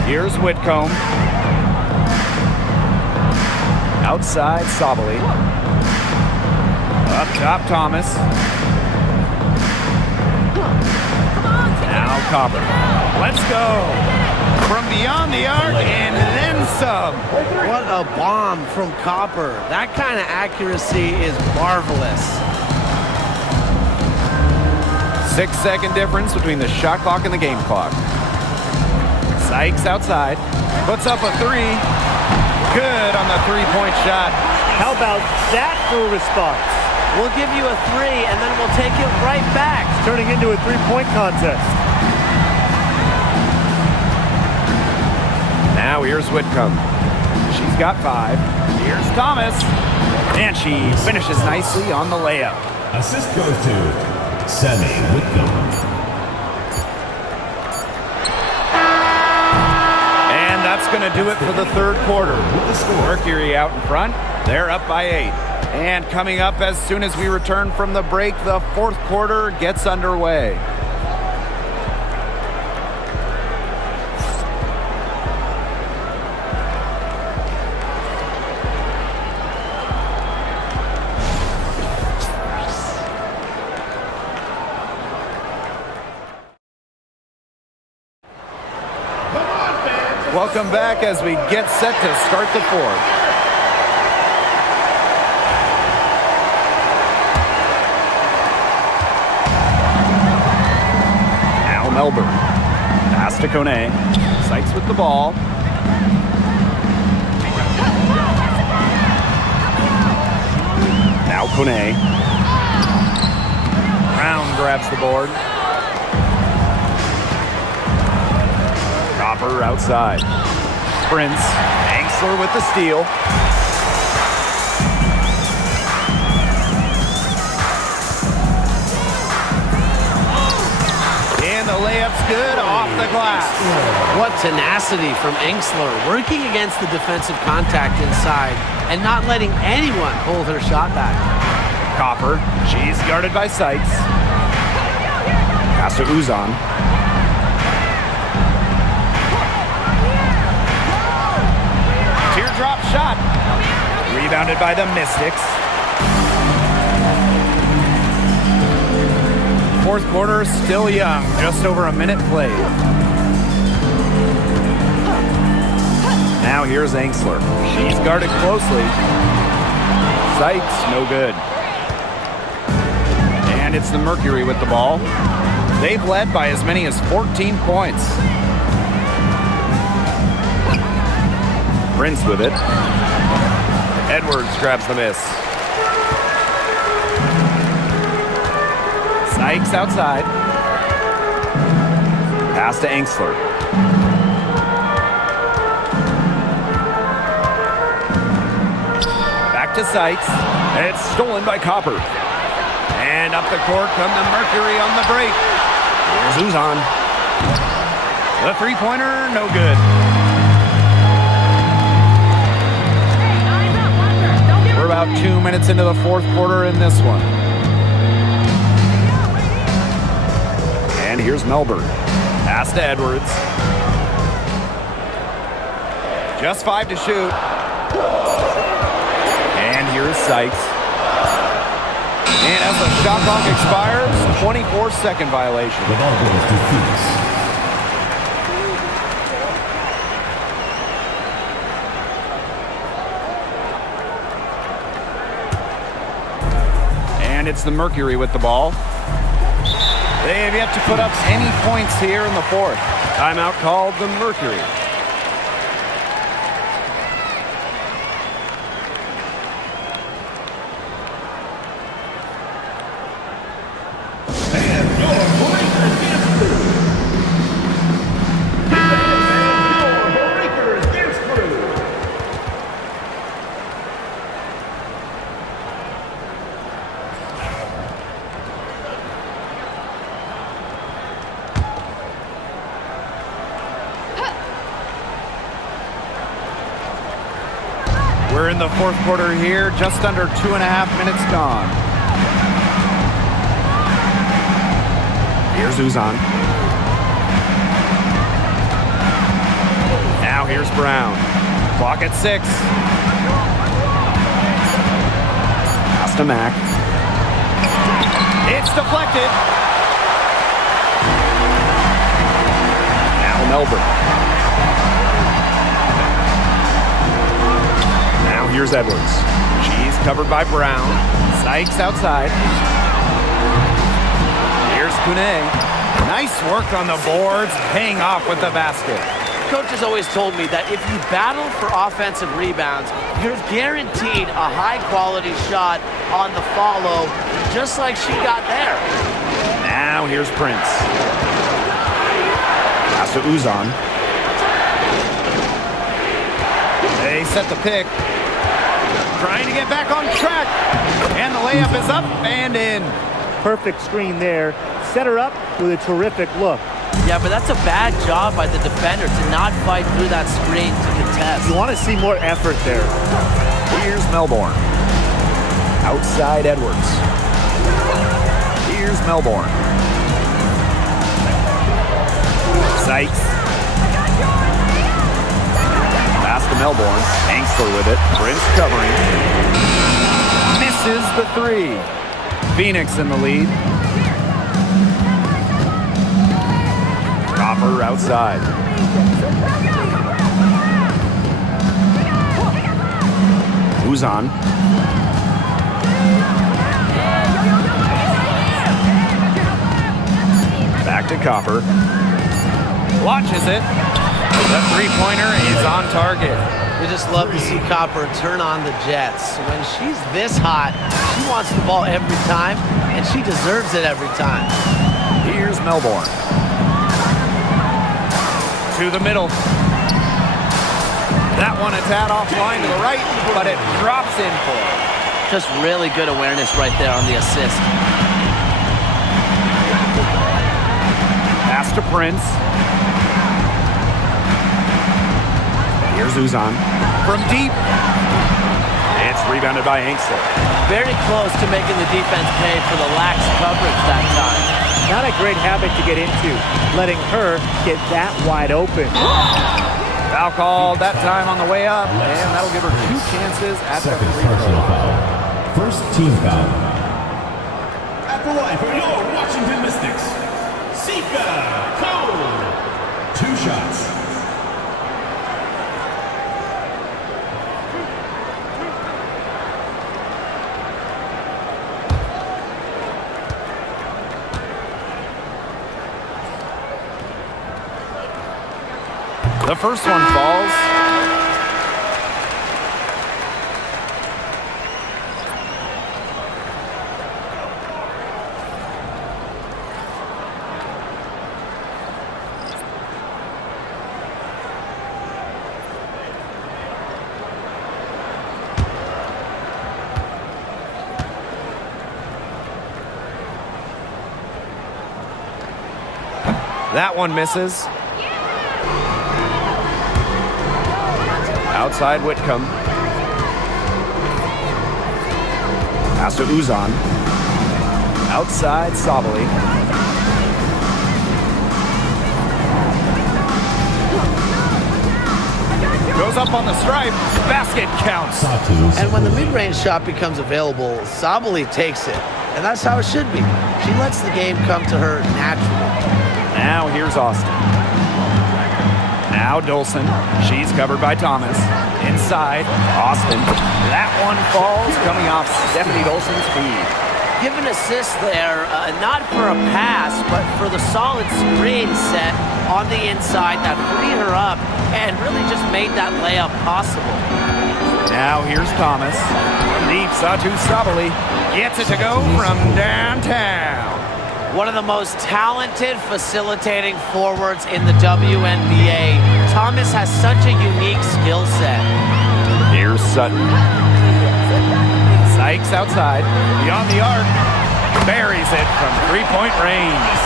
Here's Whitcomb. Outside, Sabali. Up top, Thomas. Now Copper. Let's go. From beyond the arc and then some. What a bomb from Copper. That kind of accuracy is marvelous. 6-second difference between the shot clock and the game clock. Sykes outside. Puts up a three. Good on the three-point shot. How about that for a response? We'll give you a three, and then we'll take it right back. It's turning into a three-point contest. Now here's Whitcomb. She's got 5. Here's Thomas. And she finishes nicely on the layup. Assist goes to Sammy Whitcomb. And that's going to do it for the third quarter. Mercury out in front. They're up by 8. And coming up as soon as we return from the break, the fourth quarter gets underway. Welcome back as we get set to start the fourth. Now Melbourne. Pass to Kone. Sykes with the ball. Now Kone. Brown grabs the board. Copper outside. Sprints. Angsler with the steal. And the layup's good off the glass. What tenacity from Angsler, working against the defensive contact inside and not letting anyone hold her shot back. Copper. She's guarded by Sykes. Pass to Uzan. Teardrop shot. Rebounded by the Mystics. Fourth quarter still young. Just over a minute played. Now here's Angsler. She's guarded closely. Sykes, no good. And it's the Mercury with the ball. They've led by as many as 14 points. Prince with it. Edwards grabs the miss. Sykes outside. Pass to Angsler. Back to Sykes. It's stolen by Copper. And up the court come the Mercury on the break. Here's Uzan. The three-pointer, no good. We're about 2 minutes into the fourth quarter in this one. And here's Melbourne. Pass to Edwards. Just 5 to shoot. And here's Sykes. And as the shot clock expires, 24-second violation. The ball goes to Phoenix. And it's the Mercury with the ball. They have yet to put up any points here in the fourth. Timeout called the Mercury. We're in the fourth quarter here, just under 2.5 minutes gone. Here's Uzan. Now here's Brown. Clock at 6. Pass to Mack. It's deflected. Now Melbourne. Now here's Edwards. She's covered by Brown. Sykes outside. Here's Kune. Nice work on the boards, paying off with the basket. Coach has always told me that if you battle for offensive rebounds, you're guaranteed a high-quality shot on the follow, just like she got there. Now here's Prince. Pass to Uzan. They set the pick. Trying to get back on track. And the layup is up and in. Perfect screen there. Set her up with a terrific look. Yeah, but that's a bad job by the defender to not fight through that screen to contest. You want to see more effort there. Here's Melbourne. Outside Edwards. Here's Melbourne. Sykes. Pass to Melbourne. Angstler with it. Prince covering. Misses the 3. Phoenix in the lead. Copper outside. Uzan. Back to Copper. Launches it. The three-pointer is on target. We just love to see Copper turn on the Jets. When she's this hot, she wants the ball every time, and she deserves it every time. Here's Melbourne. To the middle. That one a tad offline to the right, but it drops in for her. Just really good awareness right there on the assist. Pass to Prince. Here's Uzan. From deep. It's rebounded by Angstler. Very close to making the defense pay for the lax coverage that time. Not a great habit to get into, letting her get that wide open. Foul called that time on the way up, and that'll give her 2 chances at the Second free personal throw. foul. First team foul. At the line for your Washington Mystics, Sika Cole. 2 shots. The first one falls. That one misses. Outside Whitcomb. Pass to Uzan. Outside Sabali. Goes up on the stripe. Basket counts. And when the mid-range shot becomes available, Sabali takes it. And that's how it should be. She lets the game come to her naturally. Now here's Austin. Now Dolson. She's covered by Thomas. Inside, Austin. That one falls, coming off Stephanie Dolson's feed. Give an assist there, not for a pass, but for the solid screen set on the inside that freed her up and really just made that layup possible. Now here's Thomas. From deep, Satu Sabali gets it to go from downtown. One of the most talented facilitating forwards in the WNBA. Thomas has such a unique skill set. Here's Sutton. Sykes outside, beyond the arc, buries it from three-point range.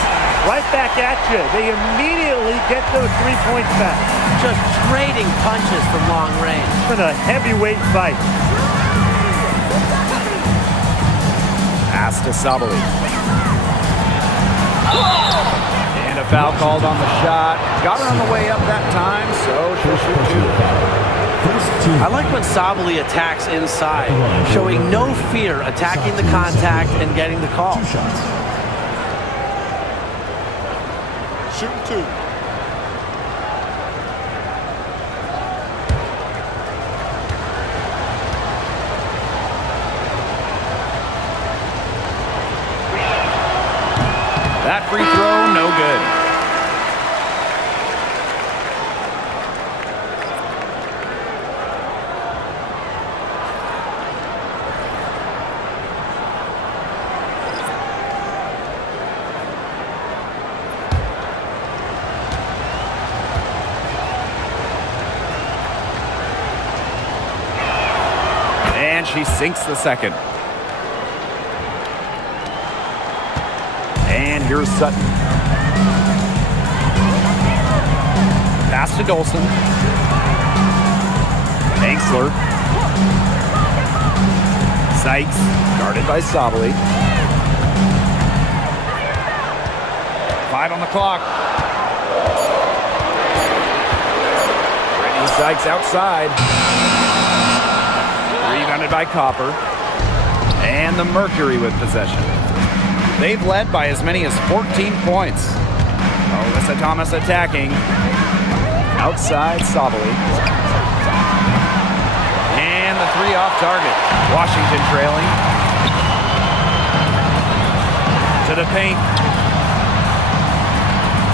Right back at you. They immediately get those 3 points back. Just trading punches from long range. It's been a heavyweight fight. Pass to Sabali. And a foul called on the shot. Got her on the way up that time, so she'll shoot two. I like when Sabali attacks inside, showing no fear, attacking the contact and getting the call. Shooting two. That free throw, no good. And she sinks the second. And here's Sutton. Pass to Dolson. Angsler. Sykes, guarded by Sabali. 5 on the clock. Brittany Sykes outside. Rebounded by Copper. And the Mercury with possession. They've led by as many as 14 points. Alyssa Thomas attacking. Outside Sabali. And the three off target. Washington trailing. To the paint.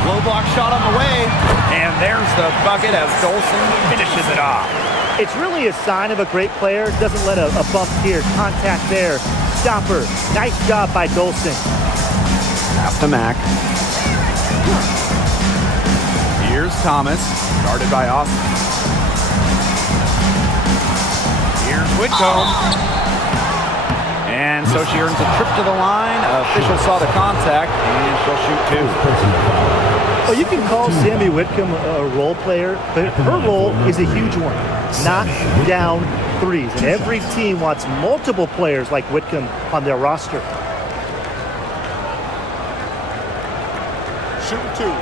Low block shot on the way. And there's the bucket as Dolson finishes it off. It's really a sign of a great player. Doesn't let a bump here, contact there. Stopper. Nice job by Dolson. Pass to Mack. Here's Thomas, guarded by Austin. Here's Whitcomb. And so she earns a trip to the line. Official saw the contact, and she'll shoot two. Well, you can call Sammy Whitcomb a role player, but her role is a huge one. Knock down threes. And every team wants multiple players like Whitcomb on their roster. Shooting two.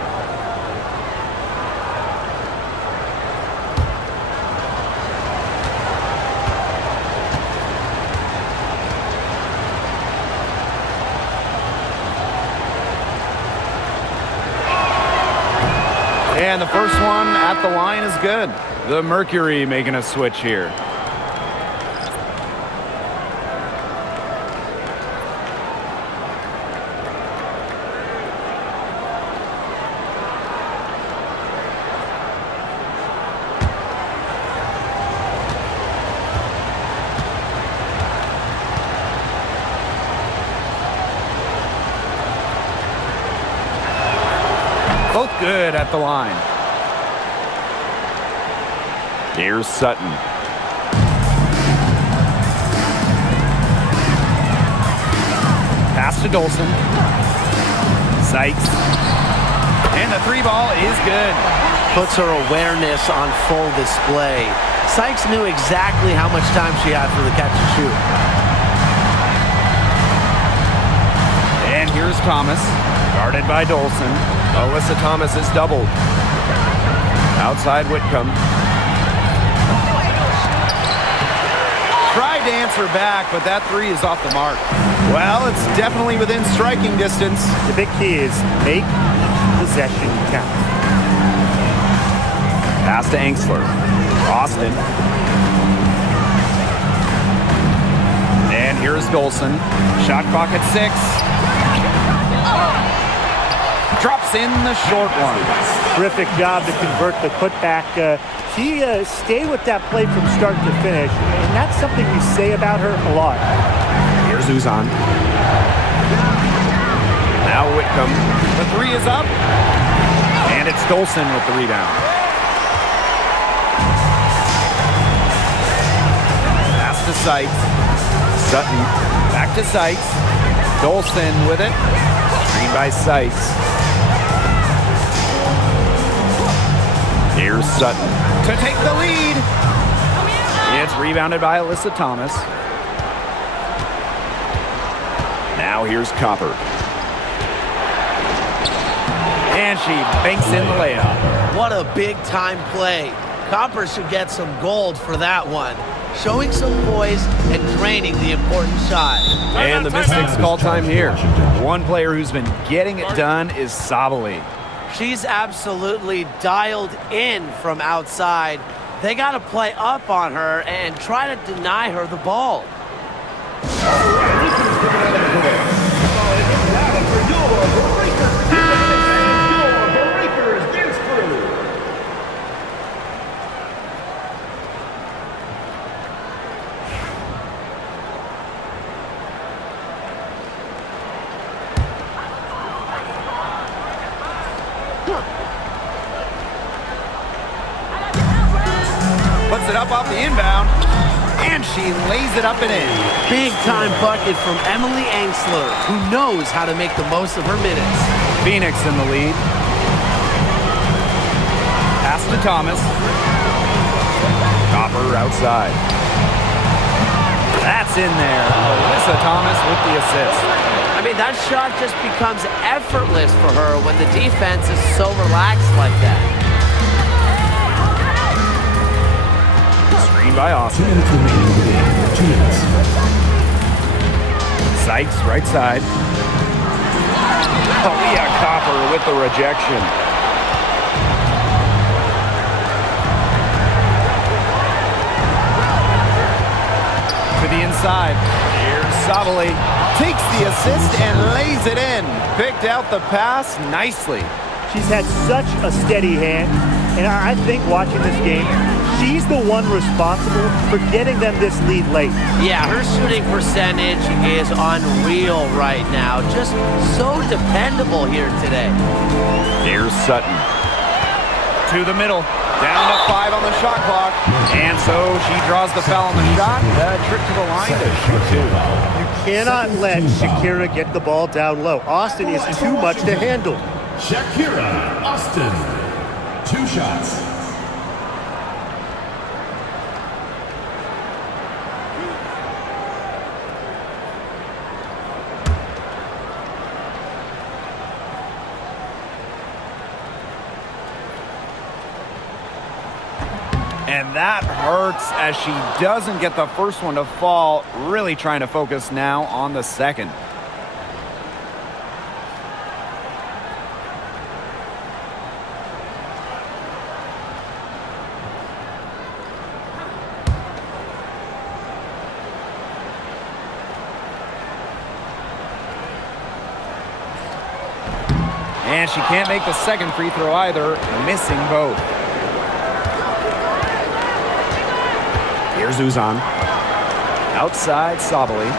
And the first one at the line is good. The Mercury making a switch here. Both good at the line. Here's Sutton. Pass to Dolson. Sykes. And the three ball is good. Puts her awareness on full display. Sykes knew exactly how much time she had for the catch and shoot. And here's Thomas, guarded by Dolson. Alyssa Thomas is doubled. Outside Whitcomb. Tried to answer back, but that three is off the mark. Well, it's definitely within striking distance. The big key is make possession count. Pass to Angsler. Austin. And here's Dolson. Shot clock at 6. Drops in the short one. Terrific job to convert the putback. She stayed with that play from start to finish, and that's something we say about her a lot. Here's Uzan. Now Whitcomb. The three is up. And it's Dolson with the rebound. Pass to Sykes. Sutton. Back to Sykes. Dolson with it. Screen by Sykes. Here's Sutton to take the lead. It's rebounded by Alyssa Thomas. Now here's Copper. And she banks in the layup. What a big-time play. Copper should get some gold for that one. Showing some poise and draining the important shot. And the Mystics call time here. One player who's been getting it done is Sabali. She's absolutely dialed in from outside. They got to play up on her and try to deny her the ball. Puts it up off the inbound, and she lays it up and in. Big time bucket from Emily Angsler, who knows how to make the most of her minutes. Phoenix in the lead. Pass to Thomas. Copper outside. That's in there. Alyssa Thomas with the assist. I mean, that shot just becomes effortless for her when the defense is so relaxed like that. Screen by Austin. 2 minutes remaining in the game. 2 minutes. Sykes, right side. Aaliyah Copper with the rejection. To the inside. Here's Sabali. Takes the assist and lays it in. Picked out the pass nicely. She's had such a steady hand, and I think watching this game, she's the one responsible for getting them this lead late. Yeah, her shooting percentage is unreal right now. Just so dependable here today. Here's Sutton. To the middle. Down to 5 on the shot clock. And so she draws the foul on the shot. Trip to the line to shoot 2. You cannot let Shakira get the ball down low. Austin is too much to handle. Shakira Austin. 2 shots. And that hurts as she doesn't get the first one to fall. Really trying to focus now on the second. And she can't make the second free throw either, missing both. Here's Uzan. Outside Sabali.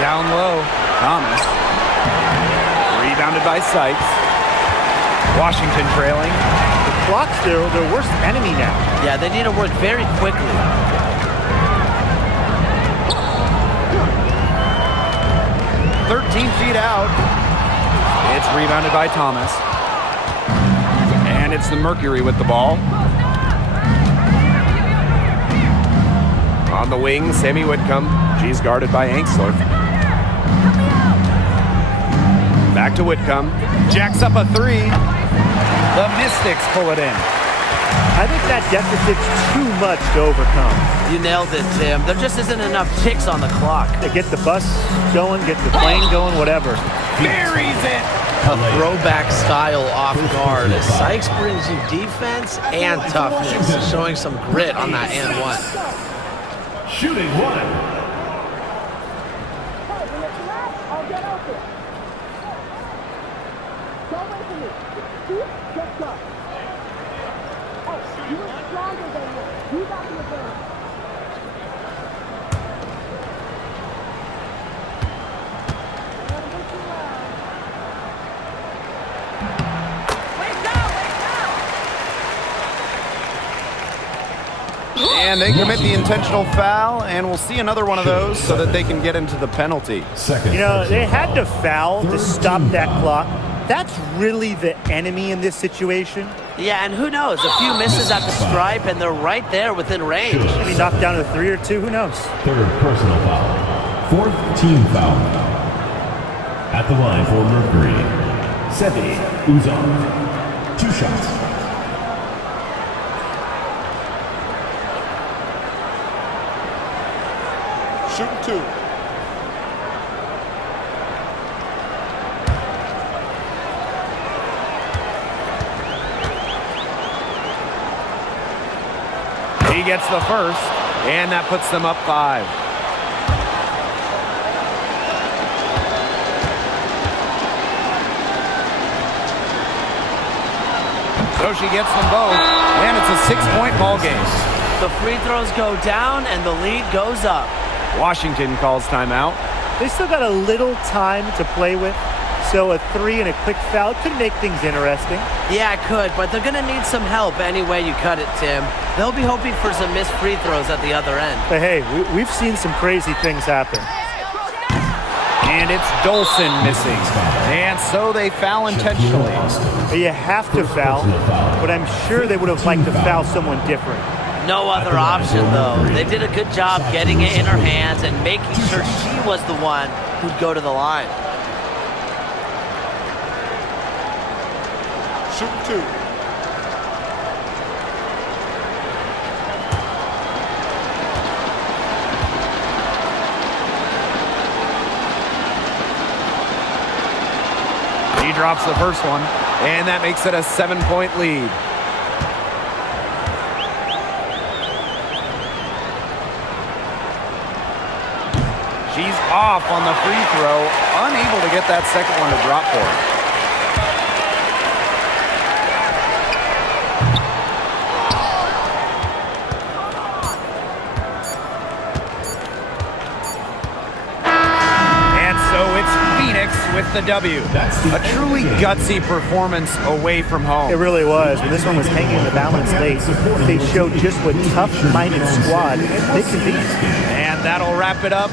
Down low, Thomas. Rebounded by Sykes. Washington trailing. The clock's their worst enemy now. Yeah, they need to work very quickly. 13 feet out. It's rebounded by Thomas. And it's the Mercury with the ball. On the wing, Sammy Whitcomb. She's guarded by Angsler. Back to Whitcomb. Jacks up a 3. The Mystics pull it in. I think that deficit's too much to overcome. You nailed it, Tim. There just isn't enough ticks on the clock. They get the bus going, get the plane going, whatever. Buries it. A throwback style off guard. Sykes brings you defense and toughness, showing some grit on that and one. Shooting 1. And they commit the intentional foul, and we'll see another one of those so that they can get into the penalty. Second. You know, they had to personal foul to Third stop team that foul. clock. That's really the enemy in this situation. Yeah, and who knows? A few misses at the stripe, and they're right there within range. Maybe knocked down a 3 or 2, who knows? Third personal foul. Fourth team foul. At the line for Mercury, Sevi Uzan. 2 shots. Shooting 2. He gets the first, and that puts them up 5. So she gets them both, and it's a 6-point ball game. The free throws go down, and the lead goes up. Washington calls timeout. They still got a little time to play with, so a 3 and a quick foul could make things interesting. Yeah, it could, but they're going to need some help any way you cut it, Tim. They'll be hoping for some missed free throws at the other end. But hey, we've seen some crazy things happen. And it's Dolson missing. And so they foul intentionally. You have to foul, but I'm sure they would have liked to foul someone different. No other option, though. They did a good job getting it in her hands and making sure she was the one who'd go to the line. Shooting 2. He drops the first one, and that makes it a 7-point lead. She's off on the free throw, unable to get that second one to drop for her. With the W. A truly gutsy performance away from home. It really was. When this one was hanging in the balance late, they showed just what tough-minded squad they can be. And that'll wrap it up